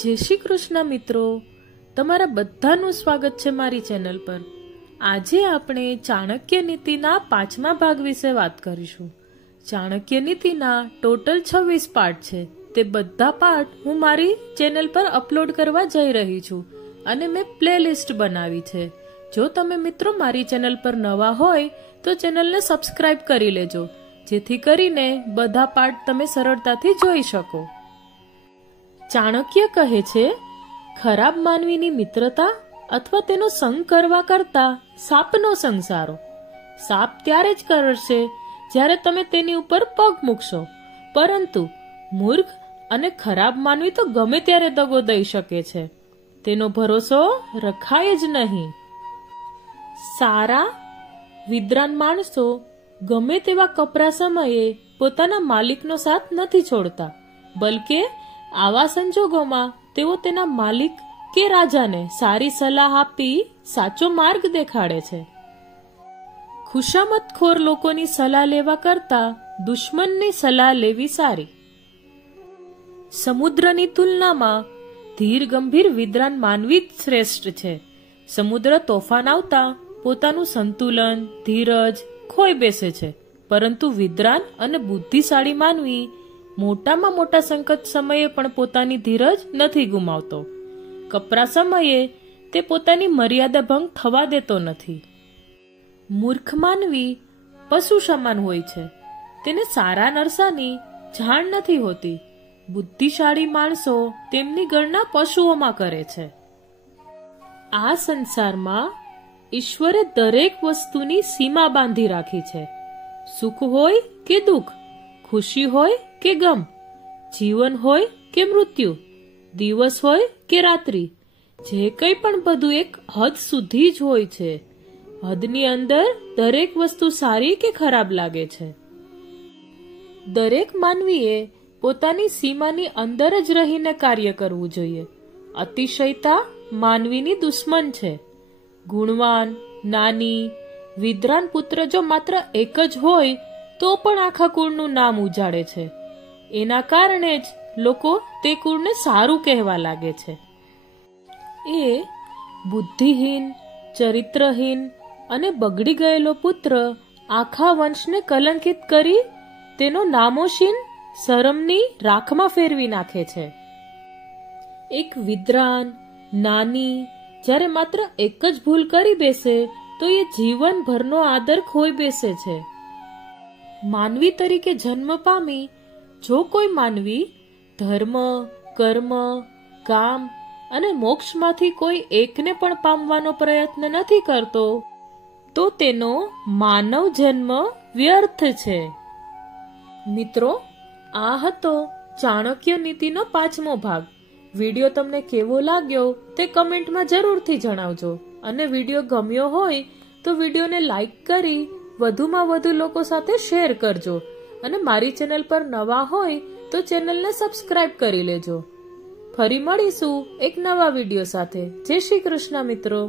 જય શ્રી કૃષ્ણ મિત્રો, તમારા બધાનું સ્વાગત છે મારી ચેનલ પર। આજે આપણે ચાણક્ય નીતિના 5મા ભાગ વિશે વાત કરીશું। ચાણક્ય નીતિના ટોટલ 26 પાઠ છે। તે બધા પાઠ હું મારી ચેનલ પર અપલોડ કરવા જઈ રહી છું અને મેં પ્લેલિસ્ટ બનાવી છે। જો તમે મિત્રો મારી ચેનલ પર નવા હોય તો ચેનલને સબસ્ક્રાઇબ કરી લેજો, જેથી કરીને બધા પાઠ તમે સરળતાથી જોઈ શકો। ચાણક્ય કહે છે, ખરાબ માનવીની મિત્રતા અથવા તેનો સંગ કરવા કરતા સાપનો સંગ સારો। સાપ ત્યારે જ કરશે જ્યારે તમે તેની ઉપર પગ મૂકશો, પરંતુ મૂર્ખ અને ખરાબ માનવી તો ગમે ત્યારે દગો દઈ શકે છે, તેનો ભરોસો રખાય જ નહીં। સારા વિદ્વાન માણસો ગમે તેવા કપરા સમયે પોતાના માલિકનો સાથ નથી છોડતા, બલકે આવા સંજોગોમાં તેઓ તેના માલિક કે રાજાને સારી સલાહ આપી સાચો માર્ગ દેખાડે છે। ખુશામતખોર લોકોની સલાહ લેવા કરતા દુશ્મનની સલાહ લેવી સારી। સમુદ્રની તુલનામાં ધીર ગંભીર વિદ્વાન માનવી જ શ્રેષ્ઠ છે। સમુદ્ર તોફાન આવતા પોતાનું સંતુલન ધીરજ ખોઈ બેસે છે, પરંતુ વિદ્વાન અને બુદ્ધિશાળી માનવી મોટામાં મોટા સંકટ સમયે પણ પોતાની ધીરજ નથી ગુમાવતો। કપરા સમયે તે પોતાની મર્યાદા ભંગ થવા દેતો નથી। મૂર્ખ માનવી પશુ સમાન હોય છે, તેને સારા નરસાની જાણ નથી હોતી। બુદ્ધિશાળી માણસો તેમની ગણના પશુઓમાં કરે છે। આ સંસારમાં ઈશ્વરે દરેક વસ્તુની સીમા બાંધી રાખી છે। સુખ હોય કે દુઃખ, ખુશી હોય કે ગમ, જીવન હોય કે મૃત્યુ, દિવસ હોય કે રાત્રિ, જે કંઈ પણ બધું એક હદ સુધી જ હોય છે। હદની અંદર દરેક વસ્તુ સારી કે ખરાબ લાગે છે। દરેક માનવીએ પોતાની સીમાની અંદર જ રહીને કાર્ય કરવું જોઈએ। અતિશયતા માનવીની દુશ્મન છે। ગુણવાન, નાની, વિદ્વાન પુત્ર જો માત્ર એક જ હોય તો પણ આખા કુળનું નામ ઉજાડે છે। એના કારણે જ લોકો તે કુળને સારું કહેવા લાગે છે। એ બુદ્ધિહીન, ચરિત્રહીન અને બગડી ગયેલો પુત્ર આખા વંશને કલંકિત કરી તેનો નામોશીન શરમની રાખમાં ફેરવી નાખે છે। એક વિદ્વાન, નાની જ્યારે માત્ર એક જ ભૂલ કરી બેસે તો એ જીવનભરનો આદર ખોઈ બેસે છે। માનવી તરીકે જન્મ પામી જો કોઈ માનવી ધર્મ, કર્મ, કામ અને મોક્ષમાંથી કોઈ એકને પણ પામવાનો પ્રયત્ન નથી કરતો તો તેનો માનવ જન્મ વ્યર્થ છે। મિત્રો, આ હતો ચાણક્ય નીતિનો 5મો ભાગ। વિડીયો તમને કેવો લાગ્યો તે કમેન્ટમાં જરૂરથી જણાવજો, અને વિડીયો ગમ્યો હોય તો વિડીયોને લાઈક કરી વધુમાં વધુ લોકો સાથે શેર કરજો, અને મારી ચેનલ પર નવા હોય તો ચેનલને સબસ્ક્રાઇબ કરી લેજો। ફરી મળીશું એક નવા વિડીયો સાથે। જય શ્રી કૃષ્ણ મિત્રો।